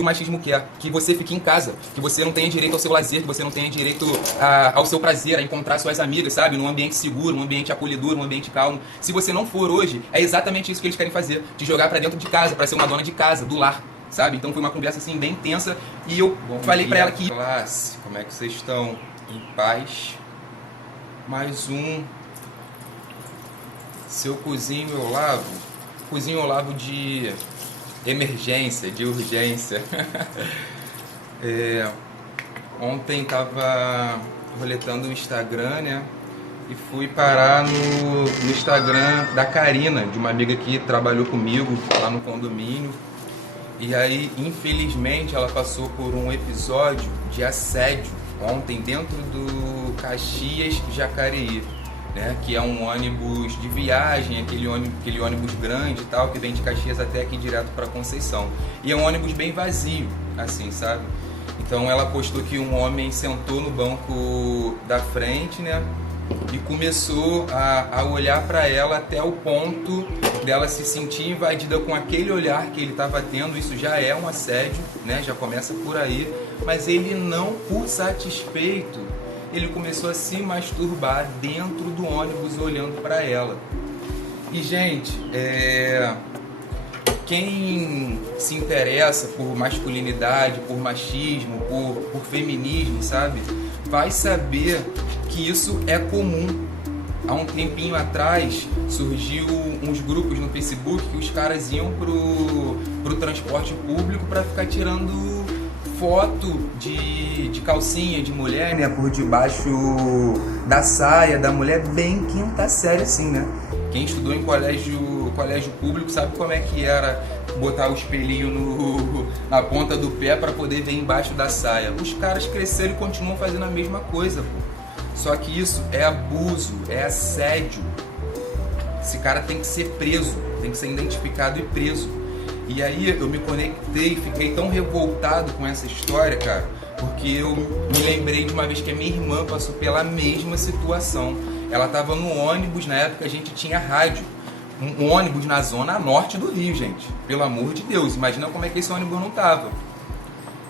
o machismo quer, que você fique em casa, que você não tenha direito ao seu lazer, que você não tenha direito ao seu prazer, a encontrar suas amigas, sabe? Num ambiente seguro, num ambiente acolhedor, num ambiente calmo. Se você não for hoje, é exatamente isso que eles querem fazer, te jogar pra dentro de casa, pra ser uma dona de casa, do lar, sabe? Então foi uma conversa assim bem intensa e eu falei pra ela que... Classe, como é que vocês estão? Em paz? Mais um. Se eu cozinho, eu lavo. Cozinho, eu lavo de emergência, de urgência. Ontem tava roletando o Instagram, né? E fui parar no Instagram da Karina, de uma amiga que trabalhou comigo lá no condomínio. E aí, infelizmente, ela passou por um episódio de assédio ontem dentro do Caxias Jacareí, né? Que é um ônibus de viagem, aquele ônibus grande e tal, que vem de Caxias até aqui direto para Conceição. E é um ônibus bem vazio, assim, sabe? Então ela postou que um homem sentou no banco da frente, né? E começou a olhar para ela até o ponto dela se sentir invadida com aquele olhar que ele estava tendo. Isso já é um assédio, né? Já começa por aí. Mas ele não, por satisfeito, ele começou a se masturbar dentro do ônibus olhando para ela. E, gente, quem se interessa por masculinidade, por machismo, por feminismo, sabe? Vai saber que isso é comum. Há um tempinho atrás surgiu uns grupos no Facebook que os caras iam pro transporte público para ficar tirando foto de calcinha de mulher, né, por debaixo da saia da mulher, bem quinta série assim, né? Quem estudou em colégio público sabe como é que era botar o espelhinho na ponta do pé para poder ver embaixo da saia. Os caras cresceram e continuam fazendo a mesma coisa, pô. Só que isso é abuso, é assédio. Esse cara tem que ser preso, tem que ser identificado e preso. E aí eu me conectei, fiquei tão revoltado com essa história, cara, porque eu me lembrei de uma vez que a minha irmã passou pela mesma situação. Ela estava no ônibus, na época a gente tinha rádio. Um ônibus na zona norte do Rio, gente. Pelo amor de Deus, imagina como é que esse ônibus não tava.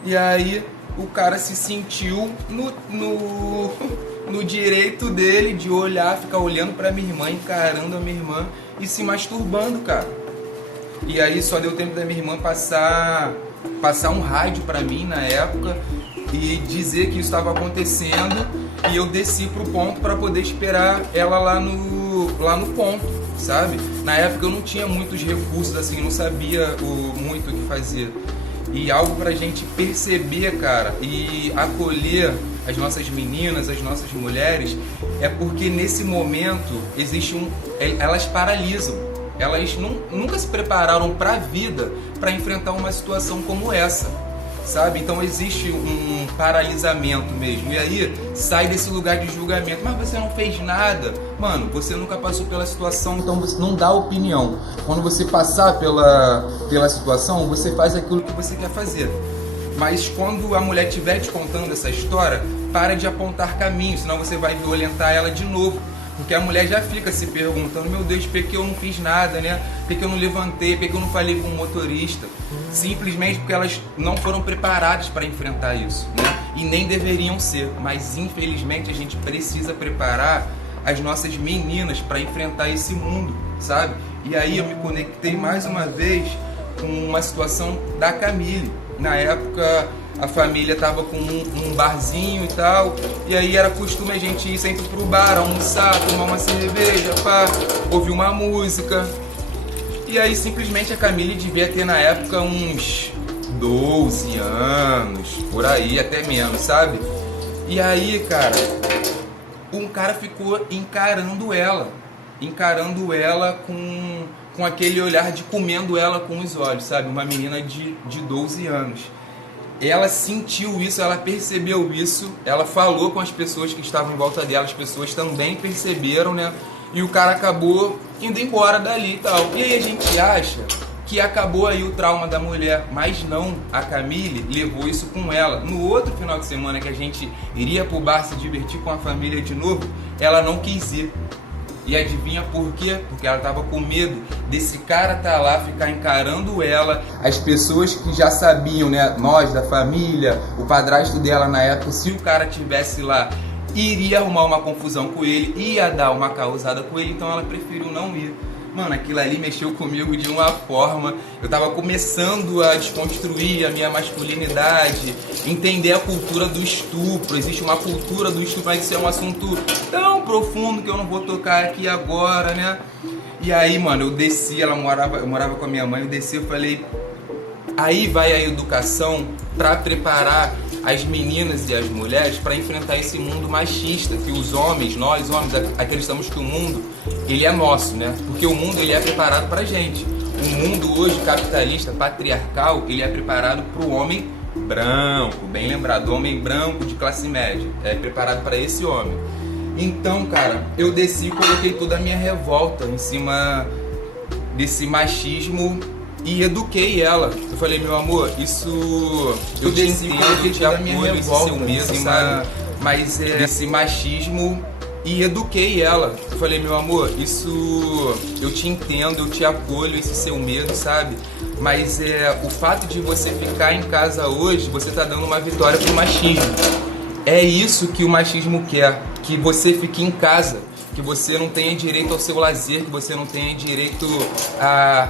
E aí o cara se sentiu no direito dele de olhar, ficar olhando pra minha irmã, encarando a minha irmã e se masturbando, cara. E aí só deu tempo da minha irmã passar um rádio pra mim na época e dizer que isso estava acontecendo, e eu desci pro ponto para poder esperar ela lá no ponto, sabe? Na época eu não tinha muitos recursos, assim, não sabia muito o que fazer. E algo pra gente perceber, cara, e acolher as nossas meninas, as nossas mulheres, é porque nesse momento elas paralisam. Elas nunca se prepararam para a vida para enfrentar uma situação como essa, sabe? Então existe um paralisamento mesmo. E aí sai desse lugar de julgamento. Mas você não fez nada. Mano, você nunca passou pela situação, então você não dá opinião. Quando você passar pela situação, você faz aquilo que você quer fazer. Mas quando a mulher estiver te contando essa história, para de apontar caminho, senão você vai violentar ela de novo. Porque a mulher já fica se perguntando, meu Deus, por que eu não fiz nada, né? Por que eu não levantei, por que eu não falei com o motorista? Simplesmente porque elas não foram preparadas para enfrentar isso, né? E nem deveriam ser. Mas infelizmente a gente precisa preparar as nossas meninas para enfrentar esse mundo, sabe? E aí eu me conectei mais uma vez com uma situação da Camille. Na época a família tava com um barzinho e tal, e aí era costume a gente ir sempre pro bar, almoçar, tomar uma cerveja, pá, ouvir uma música. E aí simplesmente a Camille devia ter na época uns 12 anos, por aí, até menos, sabe? E aí, cara, um cara ficou encarando ela com aquele olhar de comendo ela com os olhos, sabe? Uma menina de 12 anos. Ela sentiu isso, ela percebeu isso, ela falou com as pessoas que estavam em volta dela, as pessoas também perceberam, né? E o cara acabou indo embora dali e tal. E aí a gente acha que acabou aí o trauma da mulher, mas não, a Camille levou isso com ela. No outro final de semana que a gente iria pro bar se divertir com a família de novo, ela não quis ir. E adivinha por quê? Porque ela tava com medo desse cara tá lá, ficar encarando ela. As pessoas que já sabiam, né? Nós, da família, o padrasto dela na época, se o cara tivesse lá, iria arrumar uma confusão com ele, ia dar uma causada com ele, então ela preferiu não ir. Mano, aquilo ali mexeu comigo de uma forma. Eu tava começando a desconstruir a minha masculinidade, entender a cultura do estupro. Existe uma cultura do estupro, mas isso é um assunto tão profundo que eu não vou tocar aqui agora, né? E aí, mano, eu desci, eu morava com a minha mãe, eu desci, eu falei, aí vai a educação pra preparar as meninas e as mulheres para enfrentar esse mundo machista que os homens, nós homens, acreditamos que o mundo ele é nosso, né? Porque o mundo ele é preparado pra gente. O mundo hoje capitalista, patriarcal, ele é preparado para o homem branco, bem lembrado, homem branco de classe média, é preparado para esse homem. Então, cara, eu desci e coloquei toda a minha revolta em cima desse machismo e eduquei ela. Eu falei, meu amor, isso eu te entendo, eu te apoio, esse seu medo, sabe? Mas é esse machismo e eduquei ela. Eu falei, meu amor, isso eu te entendo, eu te apoio, esse seu medo, sabe? Mas o fato de você ficar em casa hoje, você tá dando uma vitória pro machismo. É isso que o machismo quer, que você fique em casa, que você não tenha direito ao seu lazer, que você não tenha direito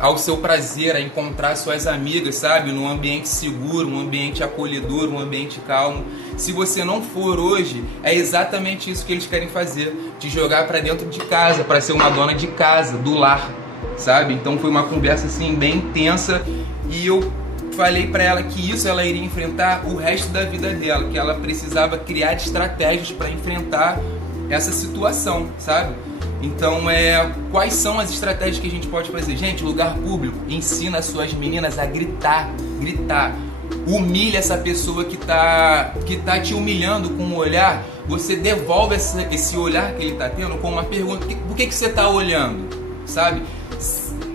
ao seu prazer, a encontrar suas amigas, sabe? Num ambiente seguro, um ambiente acolhedor, um ambiente calmo. Se você não for hoje, é exatamente isso que eles querem fazer, te jogar pra dentro de casa, pra ser uma dona de casa, do lar, sabe? Então foi uma conversa assim bem intensa e eu falei pra ela que isso ela iria enfrentar o resto da vida dela, que ela precisava criar estratégias pra enfrentar essa situação, sabe? Então, quais são as estratégias que a gente pode fazer? Gente, lugar público, ensina as suas meninas a gritar. Humilha essa pessoa que tá te humilhando com um olhar, você devolve esse olhar que ele tá tendo com uma pergunta, por que você tá olhando, sabe?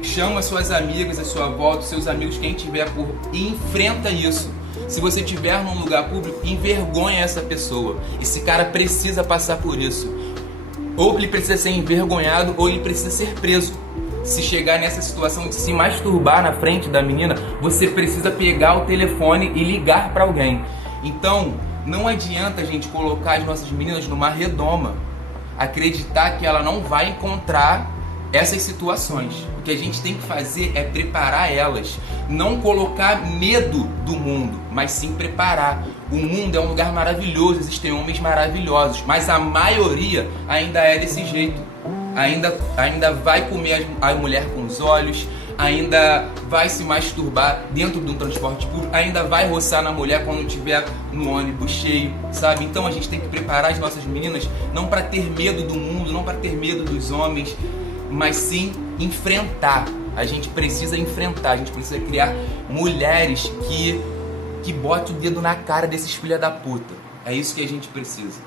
Chama as suas amigas, a sua avó, os seus amigos, quem tiver por... e enfrenta isso. Se você estiver num lugar público, envergonha essa pessoa. Esse cara precisa passar por isso. Ou ele precisa ser envergonhado, ou ele precisa ser preso. Se chegar nessa situação de se masturbar na frente da menina, você precisa pegar o telefone e ligar para alguém. Então, não adianta a gente colocar as nossas meninas numa redoma, acreditar que ela não vai encontrar essas situações. O que a gente tem que fazer é preparar elas, não colocar medo do mundo, mas sim preparar. O mundo é um lugar maravilhoso, existem homens maravilhosos, mas a maioria ainda é desse jeito. Ainda vai comer a mulher com os olhos, ainda vai se masturbar dentro de um transporte público, ainda vai roçar na mulher quando estiver no ônibus cheio, sabe? Então a gente tem que preparar as nossas meninas não para ter medo do mundo, não para ter medo dos homens, mas sim enfrentar. A gente precisa enfrentar, a gente precisa criar mulheres que botem o dedo na cara desses filha da puta. É isso que a gente precisa.